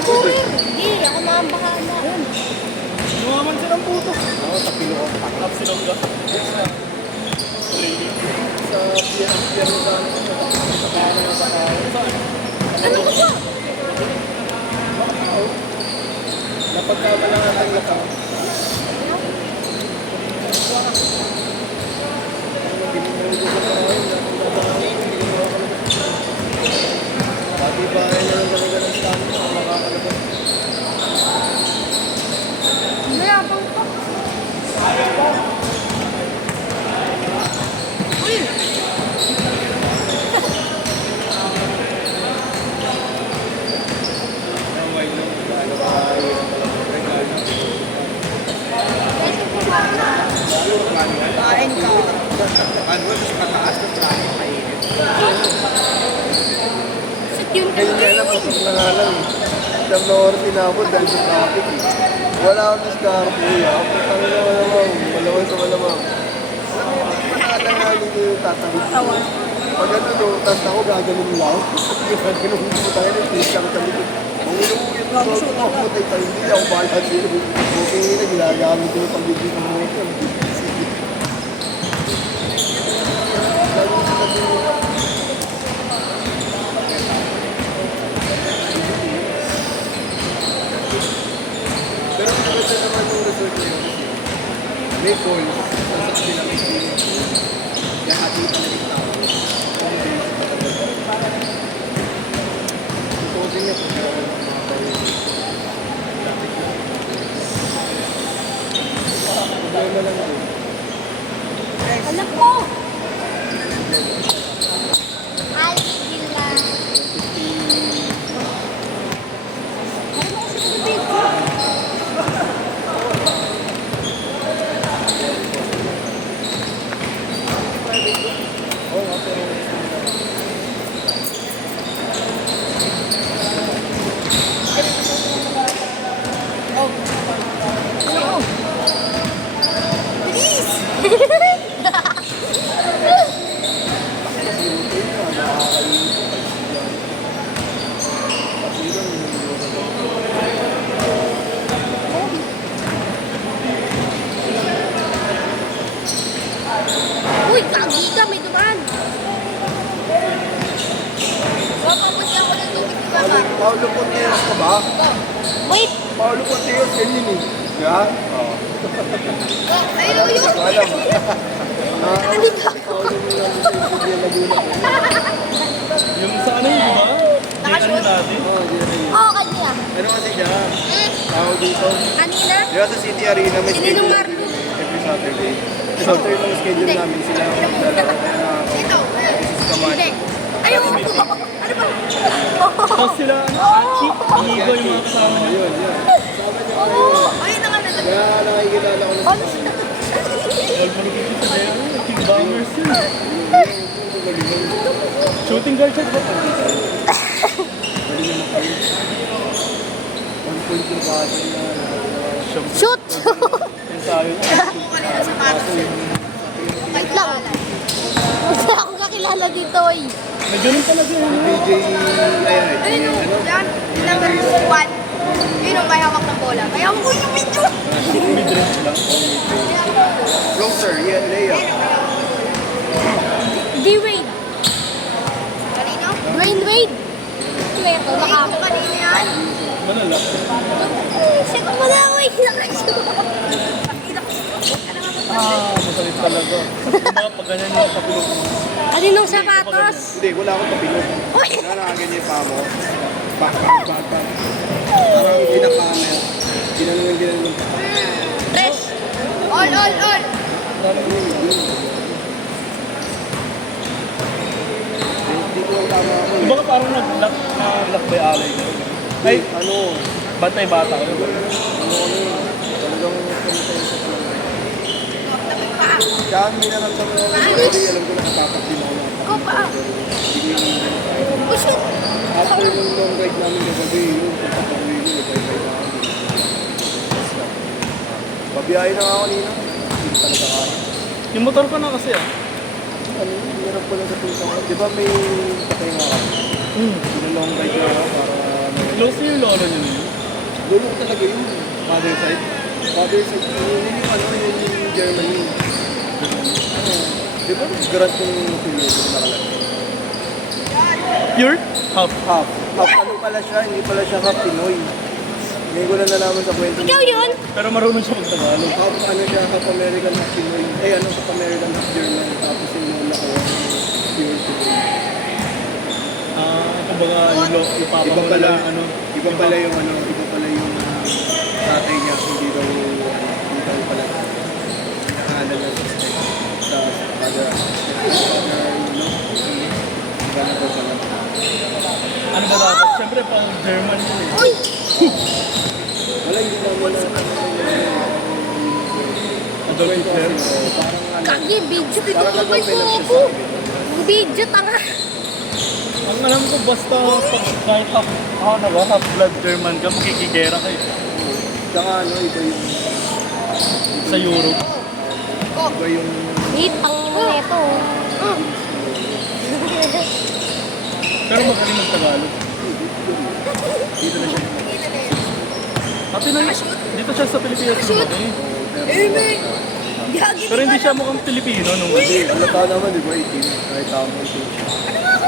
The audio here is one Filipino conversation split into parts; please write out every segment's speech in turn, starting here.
Pagod eh. Hindi, ako na ang bahala. Nuwaman silang puto. Oo, tapilo ko. Tapos silang ka. Sa piyan sa ano, sa kanan ng sakayan. Ano ko ba? Napagkamalangan ng lakaw. Pati bahay na lang talaga ng stand mo, makakalabas. Mayabang pa. Uy! Kain ka. Ano, mas mataas na traffic mainit. Sit yun Kaya kasi. na, pasok na nga lang. Siyam na oras inabot dahil sa traffic eh. Wala akong diskarte eh. Putang na malamang. Malamang sa malamang. Nakatangali ko yung tatawid. Pag ano no, tas ako gaganon lang. Gaganon ko tayo ng pisang sa likod. Kung inuuyot na ako, putay tayo. Hindi ako bahala sila. Okay na, ginagamit ko yung pag-ibig ng motor. Pero maganda naman yung resort na yun. May pool. Nasa kabila may swimming pool. Kaya hati pa na yung tao. Supposing niya kung meron ng mga kayo. Problema lang din. Alam ko! Alhamdulillah. Ano mo kasi tubig? Oo nga, pero Ano? Bilis! Uy, kagi ka, may dumaan. Mapapunti ako ng tubig ni Mama. Paulo Ponteos ka ba? Wait! Paulo Ponteos, yan yun eh. Yan? Oo. Ayaw yun! Hindi ko alam. Nakalig ako. Paulo mo lang sa Ilya Laguna. Yung sa ano yun, di ba? Yung ano natin. Oo, yan na yun. Oo, kanya. Ano kasi siya? Tawag dito. Kanina? Di ba sa City Arena may Sino nung schedule Marlo? every Saturday. Saturday lang schedule Hindi. namin sila. Dalawa kaya Dito. Kamay. Hindi. Ayaw ko. Ano ba? Tapos sila, Archie, inigo yung mga kasama niya. Yun, yun. Oo. Ayun na nga nalagay. Kaya nakikilala ko na Ano siya? All marikit sa kaya, King Bombers yun. Shooting guard siya, di ba? Shoot! Yung sabi ko. Kanina sa Marcos. Wait lang. Wala akong kakilala dito eh. May ganun talaga yun. DJ, ayan, Ayun yung yan. Number 1. Yun yung may hawak ng bola. Kaya ako yung video. Mid-range lang. Closer, yeah, layup. D-Wade. Kanino? Wade. Wait, baka ako kanina yan. Malala. Sino mo na, wait. Masalit talaga. Yung mga pag ganyan yung kapilog mo. Kaninong sapatos? Hindi, wala akong kapilog. Uy! Wala nakaganyan yung paa mo. Back. Parang hindi na camel. Ginanong. Tres. All. Hindi ko lang tama ako. Yung baka parang nag-lock by alay. Ay, Ano? bantay bata. Talagang komitensa talaga. Kaya ang minaramdaman ko kasi alam ko nakatapak din ako na. Ko pa. Push it. After yung long ride namin kagabi, yun, pagkakauwi ko, nagkay-kay na kami. Pabiyahe na nga ako kanina. Hindi talaga kaya. Yung motor ko na kasi ah. Ano, hirap ko lang sa puso ko. Di ba may patay nga kami? Yung long ride na ako para America. Close niyo yung lolo niyo yun. Lolo ko talaga yun. Father side. Father said, yun yung ano, yun yung Germany. Di ba grant yung Pilipinas nakalagay? Pure? Half. Half. Half ano pala siya, hindi pala siya half Pinoy. Ngayon ko lang nalaman sa kwento. Ikaw yun? Pero marunong siya mag-Tagalog. Half ano siya, half American, half Pinoy. Half American, half German. Tapos yung lola ko, pure Pinoy. Kumbaga, yung papa Iba mo pala, lang, ano. iba pala yung tatay niya, hindi daw pala nakahala niya sa father, iba na daw pala. Ano ba dapat? Siyempre, pang German yun eh. Uy! Wala, hindi naman Adolf Hitler. parang ano, Kagi, video. parang Tutukoy nag-open mo up siya ako. sa akin. Video, tanga. Ang alam ko, basta pag kahit half blood German ka, makikigera kayo. Tsaka ano, Sa Europe. iba yung Wait, ang ino neto. Pero magaling mag-Tagalog. Dito na siya. Dito siya sa Pilipinas lumaki. Pero hindi siya mukhang Pilipino nung Hindi, halata naman, di ba, 18? Kahit tama ito.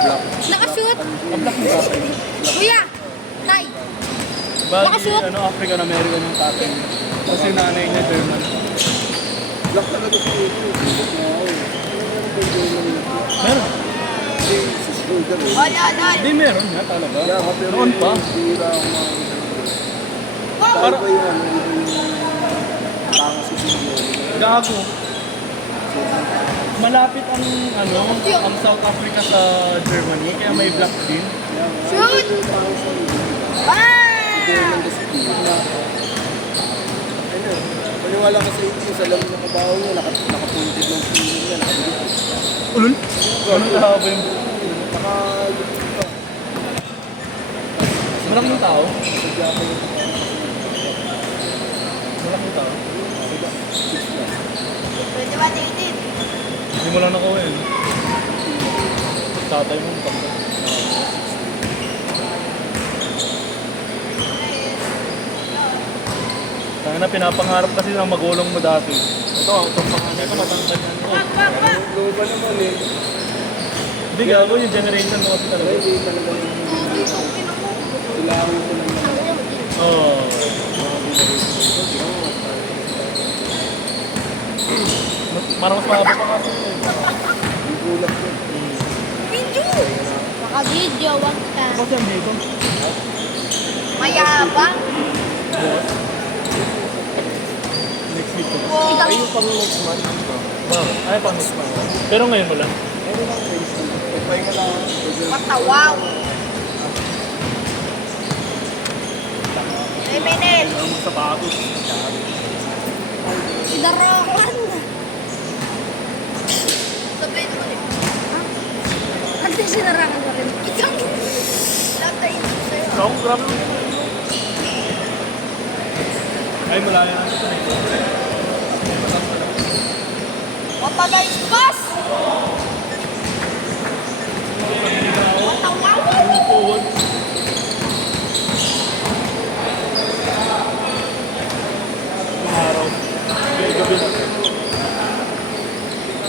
Black. Nakashoot. ang black ng tatay. Kuya, tay. Bali, Nakasuot. African American yung tatay. Kasi yung nanay niya German. Black talaga siya ito. Wow. Meron. Hindi, sa school ka rin. Hindi meron nga talaga. Yeah, pero Noon pa. bihira ako makakita. Para- Iba yung ano, iba yung pangas sa sinyo. Gago. Malapit ang ang South Africa sa Germany kaya may black din. Shoot! Ah! German kasi na ano, maniwala ka sa ito, sa lamang nakabaho niya, nakapunted ng sino niya, nakabigit. Ulul? Ano kahaba yung Nakagupit pa. malaking tao? Sa Japan yung Malaking tao? Pwede ba tingin? Hindi mo lang nakuha yun. Tatay mo, tanda. Kaya na pinapangarap kasi ng magulang mo dati. Ito, itong panganay ko matangkad yan. Low pa naman eh. Hindi gago yung generation mo kasi talaga. Hindi talaga yung kailangan ko lang naman. Oo. Parang mas mahaba pa kasi. Yung kulak ko. Video! Naka-video, wag ka. Kasi ang dito. Mayabang. Next week ko. Ikaw. Ay, yung pang next month. Bakit? Ay, pang next month. Pero ngayon mo lang. Ano lang, Facebook. Pagpahinga lang. Patawaw. Ay, Menel. Ang sapatos. Darakan. Sabay naman eh. Kasi sinarakan ka rin. Isang latay na sa'yo. Ako, grabe. Ay, malayo na ito. Mapagay bus! Patawawan! Forward. Araw. Kaya gabi na.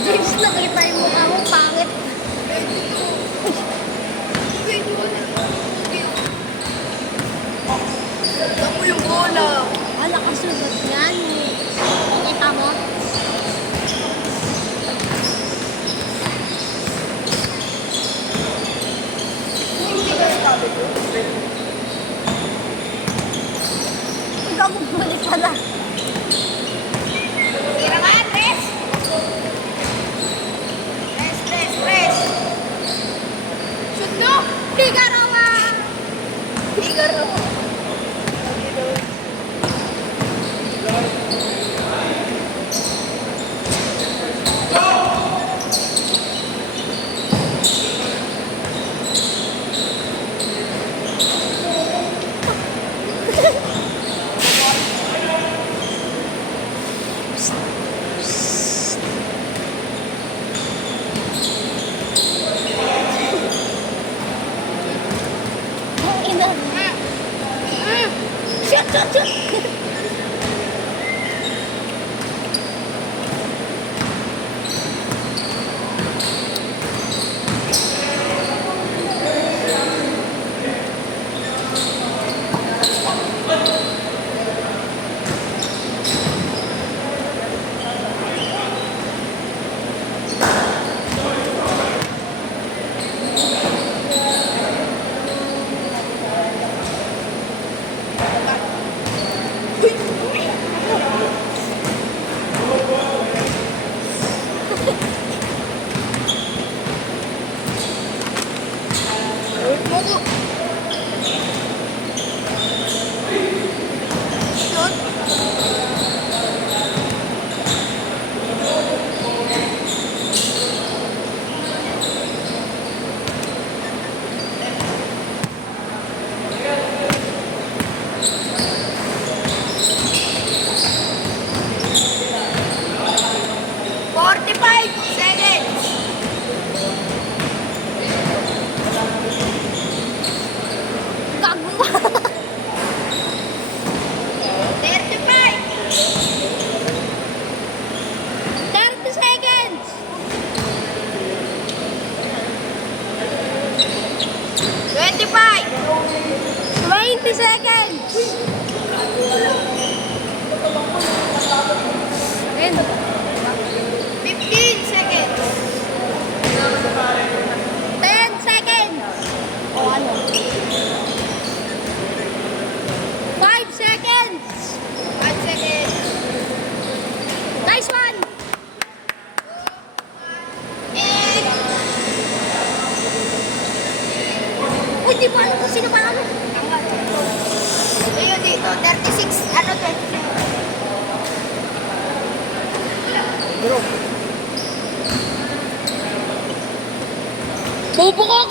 James, nakita yung mukha mo, pangit. Ako yung bola. Wala ka sunod yan. Kita mo? Ikaw bumalik pala. Tira ka, Tres! Tres! Shoot no! Figaro ka! Figaro! seconds! Ayun. 15 seconds! 10 seconds! O ano? 5 seconds! 5 seconds! Nice one! Uy, di ba ano kung sino panalo? Ayun dito, 36, ano 23. Pero, Bubuko ko!